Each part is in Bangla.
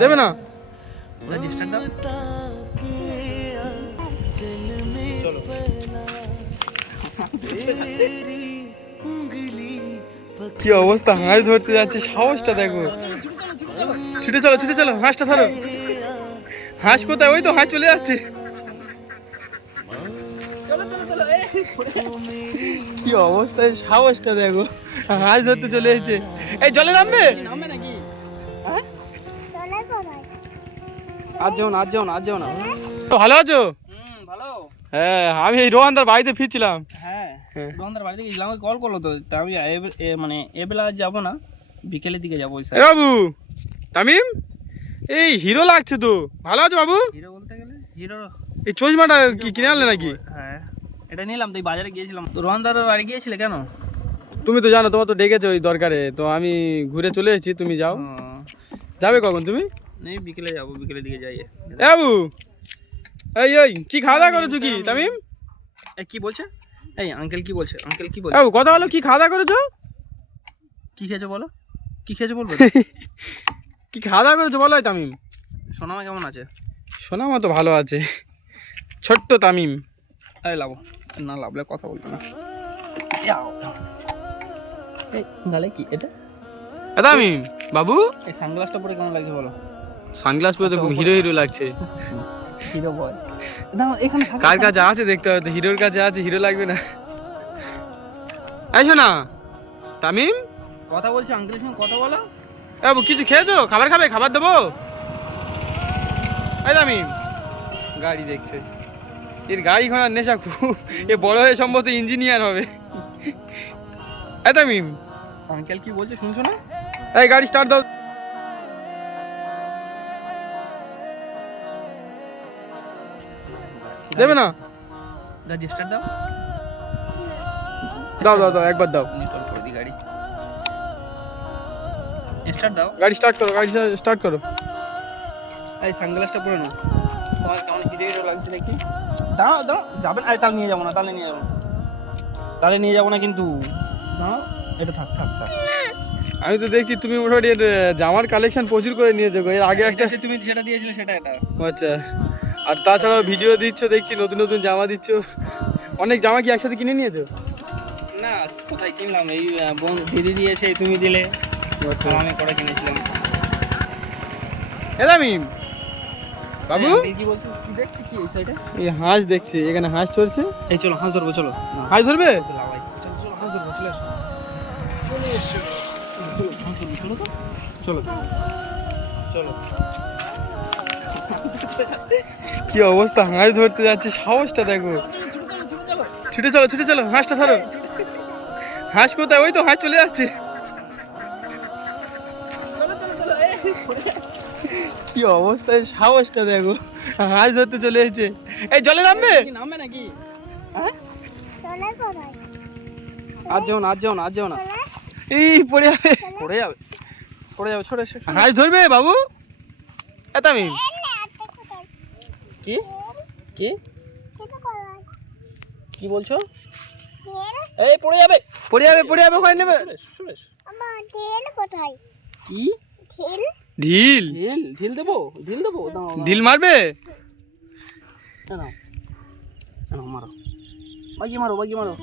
দেবে না? কি অবস্থা, হাঁস ধরতে যাচ্ছে, সাহসটা দেখো। ছুটে চলো ছুটে চলো, হাঁসটা ধরো। হাঁস কোথায়? ওই তো হাঁস চলে যাচ্ছে। কি অবস্থায়, সাহসটা দেখো, হাঁস ধরতে চলে এসেছে। এই জলে নামবে নাকি? আজ যাও না, আজ যাও না, আজ যাও না। ভালো আছো? ভালো। হ্যাঁ, আমি এই রোহানদার বাড়িতে ফিরছিলাম। হ্যাঁ, রোহানদার বাড়িতে গেছিলাম, আমাকে কল করলো তো, তা আমি মানে এবেলা যাবো না, বিকেলের দিকে যাবো। এ বাবু তামিম, এই হিরো লাগছে তো। ভালো আছো বাবু? হিরো বলতে গেলে হিরো, এই চশমাটা কি কিনে আনলে নাকি? হ্যাঁ এটা নিলাম, তো এই বাজারে গিয়েছিলাম। তো রোহানদার বাড়ি গিয়েছিলে কেন? তুমি তো জানো, তোমার তো ডেকেছে ওই দরকারে, তো আমি ঘুরে চলে এসেছি। তুমি যাও। যাবে কখন তুমি? নেই, বিকেলে যাবো, বিকেলের দিকে যাই। এ বাবু, এই এই কি খাওয়া দাওয়া করেছো কি তামিম? এই কি বলছে? এই আঙ্কেল কি বলছে? আঙ্কেল কি বলছে? বাবু কথা বলো, কি খাওয়া দাওয়া করেছো? কি খেয়েছো বলো, কি খেয়েছো বলবো? কি খাওয়া দাওয়া করেছো বলো তামিম? সোনামা কেমন আছে? সোনামা তো ভালো আছে, ছোট্ট তামিম। এই লাভ না, লাভলে কথা বলবো না। এই গালে কি এটা? তামিম বাবু, এই সানগ্লাসটা পরে কেমন লাগছে বলো? সানগ্লাস পরে তো খুব হিরো হিরো লাগছে। হিরো বয়। দাঁড়াও, এখানে কার কাছে আছে দেখতে হবে তো, হিরোর কাছে আছে, হিরো লাগবে না? এই শোনা তামিম, কথা বলছি, আঙ্কেলের সঙ্গে কথা বলো। বাবু কিছু খেয়েছো? খাবার খাবে? খাবার দেবো? এই তামিম, গাড়ি দেখছে, এর গাড়ি ঘোড়ার নেশা খুব। এ বড় হয়ে সম্ভবত ইঞ্জিনিয়ার হবে। এই তামিম, আঙ্কেল কি বলছে শুনছো না? এই গাড়ি স্টার্ট দাও। দেবে না? গাড়ি স্টার্ট দাও। দাও দাও দাও, একবার দাও। নিটল করে দি গাড়ি। স্টার্ট দাও। গাড়ি স্টার্ট করো, গাড়ি স্টার্ট করো। এই সানগ্লাসটা পরে নাও, তোমার কেমন হিরো হিরো লাগছে দেখি। দাঁড়াও দাঁড়াও, যাবেন? আরে তাহলে নিয়ে যাবো না, তাহলে নিয়ে যাবো না, তাহলে নিয়ে যাবো না কিন্তু। দাঁড়াও, এটা থাক থাক থাক। আমি তো দেখছি তুমি মোটামুটি এর জামার কালেকশন প্রচুর করে নিয়েছো গো। এর আগে একটা তুমি যেটা দিয়েছিলে সেটা এটা। আচ্ছা, আর তাছাড়াও ভিডিও দিচ্ছ দেখছি, নতুন নতুন জামা দিচ্ছ। অনেক জামা কি একসাথে কিনে নিয়েছো? না, কোথায় কিনলাম, এই বোন দিদি দিয়েছে, তুমি দিলে, আমি করে কিনেছিলাম। এ তামিম বাবু, কি বলছো? কি দেখছি কি এই সাইডে? এই হাঁস দেখছি, এখানে হাঁস চলছে। এই চলো হাঁস ধরবো, চলো। হাঁস ধরবে? চলো চলো হাঁস ধরবো, চলে এসো, চলে এসো, চলো তো, চলো চলো। কি অবস্থা, হাঁস ধরতে যাচ্ছে, সাহসটা দেখো। ছুটে চলো ছুটে চলো, হাঁসটা ধরো। হাঁস কোথায়? ওই তো হাঁস চলে যাচ্ছে। কি অবস্থায়, সাহসটা দেখো, হাঁস ধরতে চলে এসেছে। এই জলে নামবে? নামবে নাকি? হ্যাঁ, আজ যাও না, আজ যাও না, আজ যাও না। এই পড়ে যাবে, পড়ে যাবে, পড়ে যাবে, ছোট এসে। হাঁস ধরবে বাবু? এ তামিম, কি কি কি বলছো? এই পড়ে যাবে, পড়ে যাবে, পড়ে যাবে, ওখানে নেবে। কি ঢিল? ঢিল? ঢিল দেবো, ঢিল দেবো, ঢিল মারবে? মারো, বাগি মারো, বাগি মারো।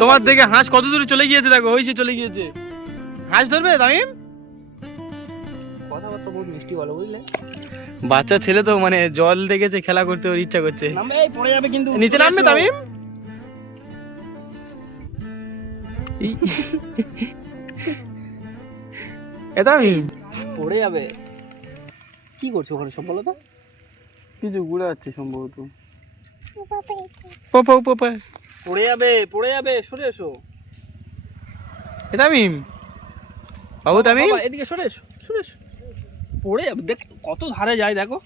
তোমার দেখে হাঁস কত দূরে চলে গিয়েছে দেখো, ওই সে চলে গিয়েছে। হাঁস ধরবে তামিম? কথাবার্তা বহুত মিষ্টি বলো, বুঝলে? বাচ্চা ছেলে তো, মানে জল দেখেছে, খেলা করতে ওর ইচ্ছা করছে। নামবে, এই পড়ে যাবে কিন্তু, নিচে নামবে তামিম। এ তামিম পড়ে যাবে। কি করছো ওখানে সব বলো তো? কিছু গুড়া যাচ্ছে সম্ভবত। পোপা পোপা, পড়ে যাবে, পড়ে যাবে, সরে এসো। এ তামিম বাবু, তামিম এদিকে সরে এসো, সরে এসো। পড়ে যাবে, দেখ কত ধারে যায়, দেখো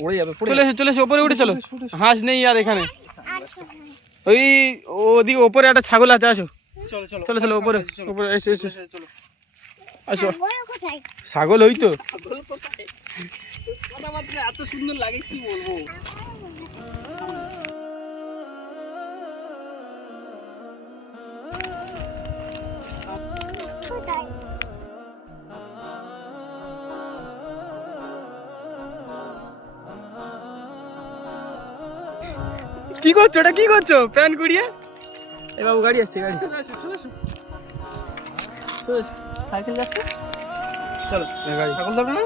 পড়ে যাবে। চলে এসো, চলে এসো, ওপরে উঠে চলো। হাঁস নেই আর এখানে, ওই ওদিকে ওপরে একটা ছাগল আছে, আসো। চলো চলো চলো চলো, ওপরে ওপরে এসে এসে চলো। আসো। ছাগল ওই তো। কথাবার্তা এত সুন্দর লাগে, কি বলবো। কি করছো ওটা, কি করছো প্যান কুড়িয়ে? এই বাবু গাড়ি আসছে, গাড়ি। সাইকেল যাচ্ছে, চলো। গাড়ি। ছাগল ধরবে না?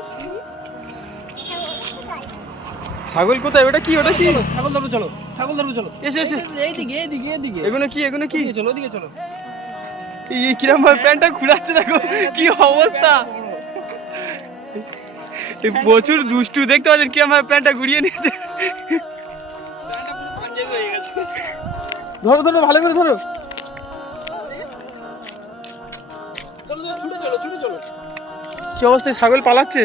ছাগল কোথায়? ওটা কি, ওটা কি? ছাগল ধরবে, চলো। ছাগল ধরবে, চলো। এসে এসে এইদিকে এইদিকে এইদিকে। এগুলো কি, এগুলো কি? ওদিকে চলো, ওদিকে চলো। এই কিরম ভাবে প্যান্টটা খুলাচ্ছে দেখো, কি অবস্থা। এই প্রচুর দুষ্টু, দেখতে পাচ্ছেন কিরম ভাবে প্যান্টটা ঘুরিয়ে নিয়েছে। প্যান্টটা পুরো পাঞ্জাবি হয়ে গেছে। ধরো ধরো, ভালো করে ধরো। চলো চলো, ছুটে চলো, ছুটে চলো। কি অবস্থায় ছাগল পালাচ্ছে।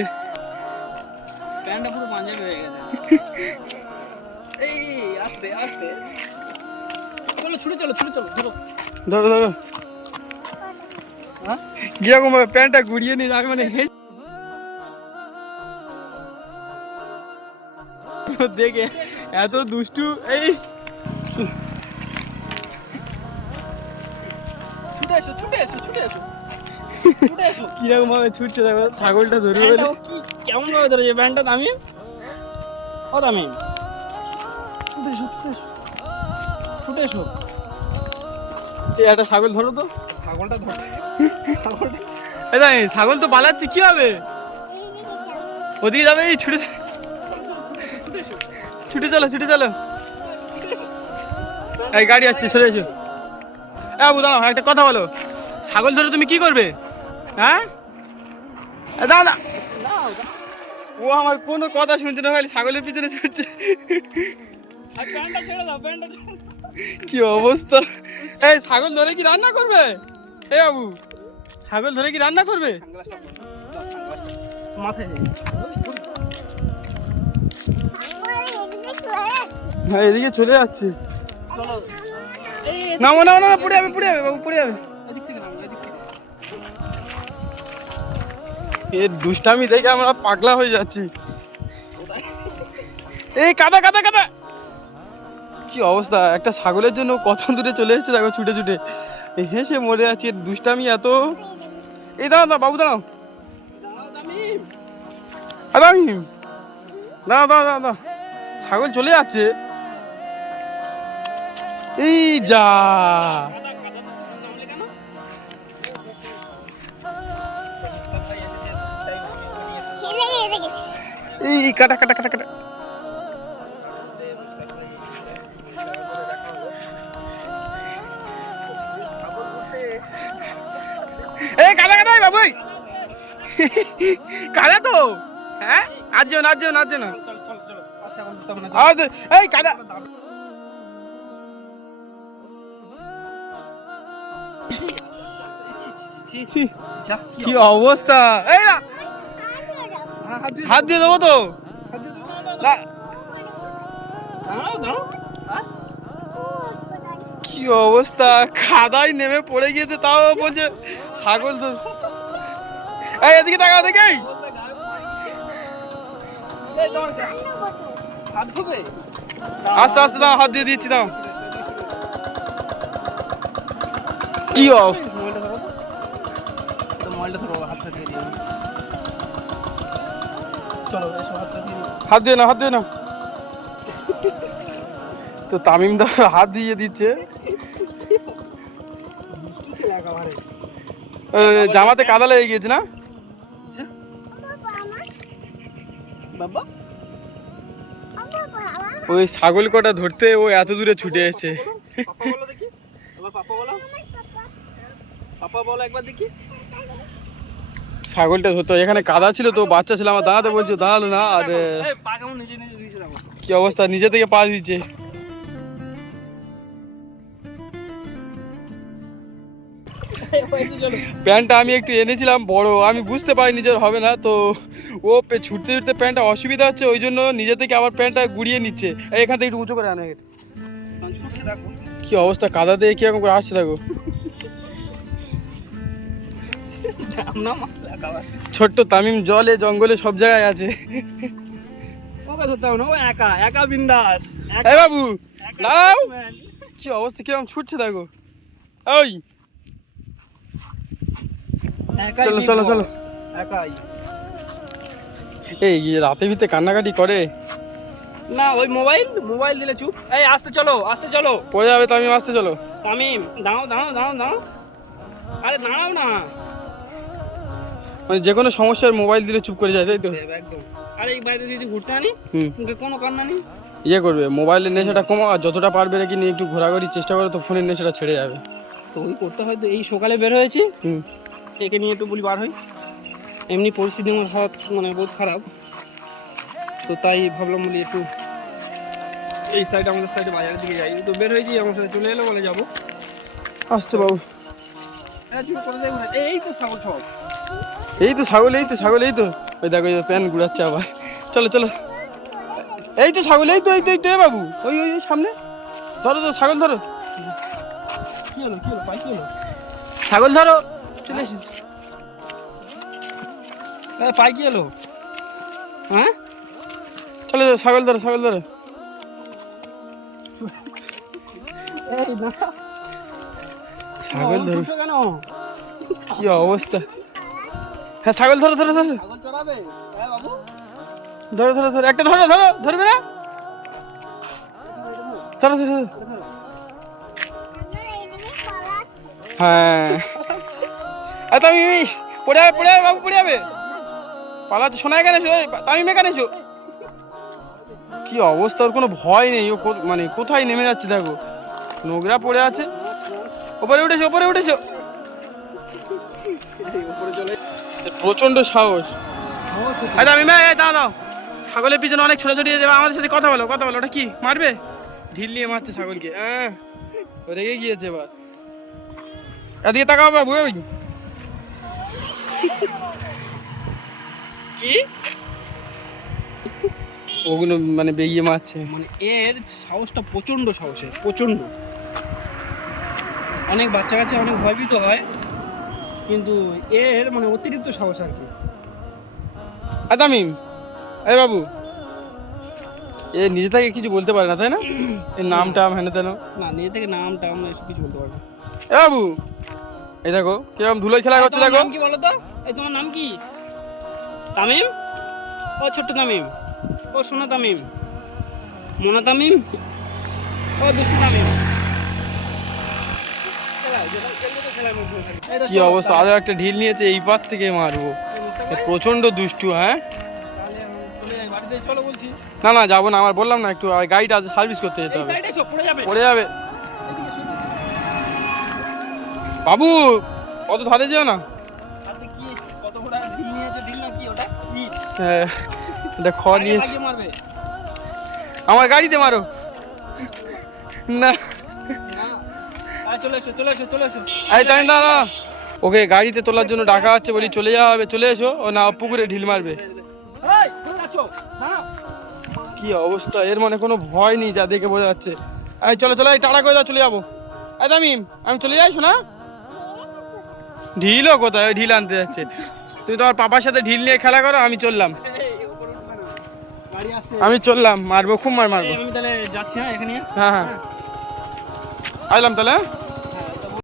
প্যান্টটা পুরো পাঞ্জাবি হয়ে গেছে। এই আস্তে আস্তে চলো, ছুটে চলো, ছুটে চলো, ধরো। ধরো ধরো। হ্যাঁ, কিরকম ভাবে প্যান্টটা ঘুরিয়ে নিয়ে, আমি মানে দেখে এত দুষ্টু। এই ছুটে এসো, ছুটে এসো, ছুটে এসো, ছুটে এসো। কিরকম ভাবে ছুটছে দেখো, ছাগলটা ধরবে বলে। প্যান্টটা ও কি কেমন ভাবে ধরেছে প্যান্টটা? তামিম, ও তামিম, ছুটে এসো, ছুটে এসো, ছুটে এসো। এই একটা ছাগল ধরো তো। ছাগলটা ধরছে, ছাগলটা। এই দেখ, ছাগল তো পালাচ্ছে, কি হবে? ওদিকে যাবে, এই ছুটে ছুটে এসো, ছুটে চলো, ছুটে চলো। ছুটে এসো। এই গাড়ি আসছে, সরে এসো। বাবু দাঁড়াও, একটা কথা বলো। ছাগল ধরে তুমি কি করবে? হ্যাঁ, দাঁড়া। দাও, দাও। ও আমার কোনো কথা শুনছে না, খালি ছাগলের পিছনে ছুটছে। আর প্যান্টটা ছেড়ে দাও, প্যান্টটা ছেড়ে দাও। কি অবস্থা। এই ছাগল ধরে কি রান্না করবে? এই বাবু, ছাগল ধরে কি রান্না করবে? সানগ্লাসটা পরো, দাও সানগ্লাসটা। মাথায় দিয়ে হ্যাঁ, এদিকে চলে যাচ্ছে। চলো। এই নামো নামো, না পড়ে যাবে, পড়ে যাবে বাবু, পড়ে যাবে। এদিক থেকে নামো, এদিক থেকে। এর দুষ্টামি দেখে আমরা পাগলা হয়ে যাচ্ছি। এই কাদা কাদা কাদা। কি অবস্থা, একটা ছাগলের জন্য কত দূরে চলে এসেছে দেখো, ছুটে ছুটে। এই হেসে মরে যাচ্ছে, এর দুষ্টামি এত। এই দাঁড়াও না বাবু, দাঁড়াও। দাঁড়াও তামিম। দাঁড়াও, দাঁড়াও দাঁড়াও দাঁড়াও। ছাগল চলে যাচ্ছে। এই যা, কাদা কাদা নামলে কেন? ভাই এসেছে, তাই আমি ওকে নিয়ে এই কাটা কাটা কাটা কাটা। এই কাদা কাদা বাবু, কাদা তো। হ্যাঁ, আজ যেও না, আজ যেও না, আজ যেও না। চল চল চলো। আচ্ছা এখন তখন না, আজ এই কাদা। ছি, যা, কি অবস্থা। এই না, হাত দিয়ে দেবো তো। না, দাঁড়াও দাঁড়াও। কি অবস্থা, খাদায় নেমে পড়ে গিয়েছে, তাও বলছে ছাগল তো। এই এদিকে তাকাও, দেখে। এই তোমার হাত ধোবে? আস্তে আস্তে দাও, হাত দিয়ে দিচ্ছি, দাও। কি মোবাইলটা ধরো তো, মোবাইলটা ধরো, হাতটা দিয়ে দিও। চলো এসো, হাতটা দিয়ে দিও। হাত দিয়ে না, হাত দিয়ে না। তো তামিম দা হাত দিয়ে দিচ্ছে। ছেলে একেবারে। জামাতে কাদা লেগে গিয়েছে না? বাবা ওই ছাগল কটা ধরতে ও এত দূরে ছুটে এসেছে। পাপা বলো দেখি, আমার পাপা বলো, পাপা বলো একবার দেখি। ছাগলটা ধরতে এখানে কাদা ছিল, তো বাচ্চা ছিল আমার, দাঁড়াতে বলছে, দাঁড়ালো না। আর এই পা কেমন নিজে নিজে দিয়েছে দেখো। কি অবস্থা, নিজে থেকে পা দিচ্ছে। চলো। প্যান্টটা আমি একটু এনেছিলাম বড়, আমি বুঝতে পারি নিজের হবে না, তো ও ছুটতে ছুটতে প্যান্টটা অসুবিধা হচ্ছে, ওই জন্য নিজে থেকে আবার প্যান্টটা গুড়িয়ে নিচ্ছে। এই এখান থেকে একটু উঁচু করে আনে। ছুটছে দেখো। কি অবস্থা, কাদা দিয়ে কিরকম করে আসছে দেখো। না একেবারে। ছোট্ট তামিম জলে জঙ্গলে সব জায়গায় আছে। ওকে ধরতে হবে না, ও একা একা বিন্দাস। এই বাবু নাও, কি অবস্থা, কিরকম ছুটছে দেখো। ওই একাই চলো big চলো boss, চলো। একাই। এই রাতে ভিতে কান্নাকাটি করে, না ওই মোবাইল দিলে চুপ। এই আসতে চলো। পড়ে যাবে, তামিম আসতে চলো। তামিম দাঁড়াও। আরে দাঁড়াও না। মানে যে কোনো সমস্যার মোবাইল দিলে চুপ করে যায়, তাই তো? একদম। আরে এই বাইরে যদি ঘুরতে আনি, হুম, কোনো কান্না নেই। ইয়ে করবে, মোবাইলের নেশাটা কমাও, আর যতটা পারবে নাকি নিয়ে একটু ঘোরাঘুরির চেষ্টা করো, তো ফোনের নেশাটা ছেড়ে যাবে। তো ওই করতে হয় তো। এই সকালে বের হয়েছি, হুম, একে নিয়ে একটু বলি বার হই। এমনি পরিস্থিতি আমার হাত মানে বহুত খারাপ, তো তাই ভাবলাম বলি একটু এই সাইডে, আমাদের সাইডে বাজারের দিকে যাই। তো বের হয়েছি, আমার সাথে চলে এলো বলে যাবো। আসতে বাবু। এই তো ছাগল সব। এই তো ছাগল, এই তো ছাগল, এই তো ওই দেখো প্যান ঘুরাচ্ছে আবার। চলো চলো, এই তো ছাগল, এই তো বাবু, ওই ওই ওই সামনে ধরো, তো ছাগল ধরো, কি হলো পাই কি হলো? ছাগল ধরো, চলে এসো। পাই কি হলো? হ্যাঁ চলো ছাগল ধরো, ছাগল ধরো। এই না, ছাগল ধরো, কেন কি অবস্থা। হ্যাঁ ছাগল ধরো ধরো ধরো ছাগল চড়াবে? হ্যাঁ বাবু, ধরো ধরো ধরো, একটা ধরো ধরো, ধরবে না, ধরো ধরো ধরো। হ্যাঁ তামিমি পড়ে যাবে বাবু, পড়ে যাবে, পালাচ্ছে। শোনা এখানে এসো, তামিম এখানে এসো। কি অবস্থা, ওর কোনো ভয় নেই, ও মানে কোথায় নেমে যাচ্ছে দেখো, নোংরা পড়ে আছে। উপরে উঠেছো, উপরে চলে। প্রচন্ড সাহস। আরে আমি দাও, ছাগলের পিছনে অনেক ছোটাছুটি যাবে, আমাদের সাথে কথা বলো। ওটা কি মারবে? ঢিল নিয়ে মারছে ছাগলকে। হ্যাঁ, ও রেগে গিয়েছে এবার। এদিকে তাকাও বাবু, ওই কি ওগুলো মানে বেরিয়ে মারছে। মানে এর সাহসটা প্রচন্ড। অনেক বাচ্চা কাছে অনেক ভয়ভীত হয়, কিন্তু এর মানে অতিরিক্ত সাহস আর কি। তামিম, এই বাবু, এ নিজে থেকে কিছু বলতে পারে না, তাই না? এর নাম টাম হেন তেন না, নিজে থেকে নাম টাম এসব কিছু বলতে পারে না। এ বাবু, এই দেখো কিরকম ধুলোয় খেলা করছে, তোমার দেখো। নাম কি বলো তো? এই তোমার নাম কি? তামিম? ও ছোট্ট তামিম, ও সোনা তামিম, মোনা তামিম, ও দুষ্টু তামিম। কি অবস্থা, আরো একটা ঢিল নিয়েছে, এই পার থেকে মারবো। প্রচন্ড দুষ্টু। হ্যাঁ চলো বলছি। না যাবো না, আমার বললাম না, একটু গাড়িটা সার্ভিস করতে যেতে হবে। পড়ে যাবে বাবু, অত ধারে যেও না। হ্যাঁ, এটা খড় নিয়েছে, আমার গাড়িতে মারো না। চলে এসো। এই তাই না, ওকে গাড়িতে তোলার জন্য ডাকা হচ্ছে, বলি চলে যাওয়া হবে, চলে এসো। ও না, পুকুরে ঢিল মারবে। কি অবস্থা, এর মানে কোনো ভয় নেই, যা দেখে বোঝা যাচ্ছে। এই চলো, এই টাটা করে দাও, চলে যাবো। এই তামিম, আমি চলে যাই, শোনা। ঢিলও কোথায়, ওই ঢিল আনতে যাচ্ছে। তুমি তোমার পাপার সাথে ঢিল নিয়ে খেলা করো, আমি চললাম, মারবো, খুব মারবো। আমি তাহলে যাচ্ছি। হ্যাঁ, এখানে হ্যাঁ, আইলাম তাহলে।